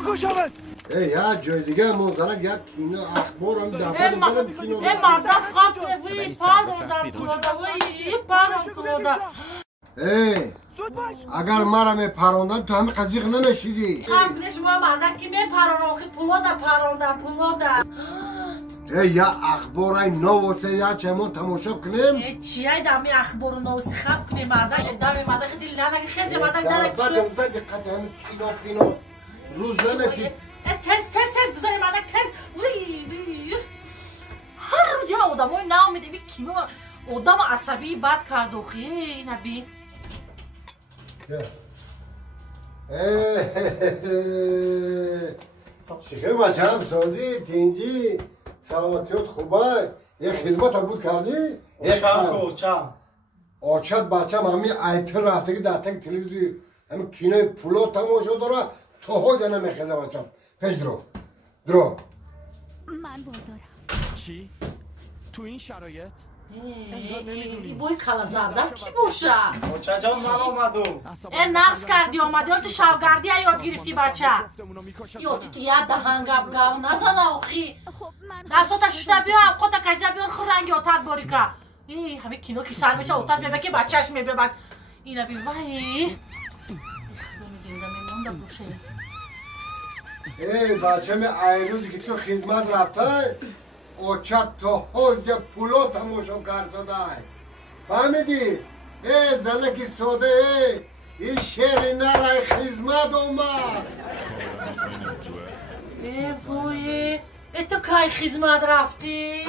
بکشمت. یا جای دیگه موزلک یک کینو اخبار هم دفعه دادم کینو ای مردم خواب که وی پاروندم کلوده وی پارون کلوده. ای اگر مرا می پروندن تو همه قضیق نمیشیدی. خب شما مردم کی می پرونم خیلی پلوده. ای یا اخبارای نوسته یا چمون تماشا کنیم؟ ای چیه دمی اخبار نوسته خب کنیم مردم دمی مردم خیلی لعنه خیلی مردم در بعد امزا دقت همه کینو روز نمیتی. تست گذاری مردم تست هر روز یه آدم های نام میده بی کینو آدم عصبی بد کرد و خیلی نبی شیخه بچه هم سازی تینجی سلامتیات خوبه یک خدمت هم بود کردی؟ آچت بچه هم همین ایتر رفتگی در تک تلویزی همین کینه پولو تماشا داره تو ها جنه میخیزه بچه هم پیش درو من باردارم. چی؟ تو این شرایط؟ این بوی کلازردر کی باشه؟ بچه جان من آمدم. نقص کردی آمدی تو شوگردی یاد گرفتی بچه یادی تو یاد دهنگب گاو نزنه آخی دستاتا شده بیا خودتا کشده بیار خور رنگی آتت باری که همه کینو که سر بشه آتت میبه که بچهش میبه بعد اینه بی وای زنده میمونده باشه ای بچه می ایروزی که تو خدمت رفته اوچت تو حوز یا پولو تماشا کرده دای فهمیدی؟ ای زنکی ساده این شعر نرای خدمت اومد ای وای ای تو که خدمت رفتی؟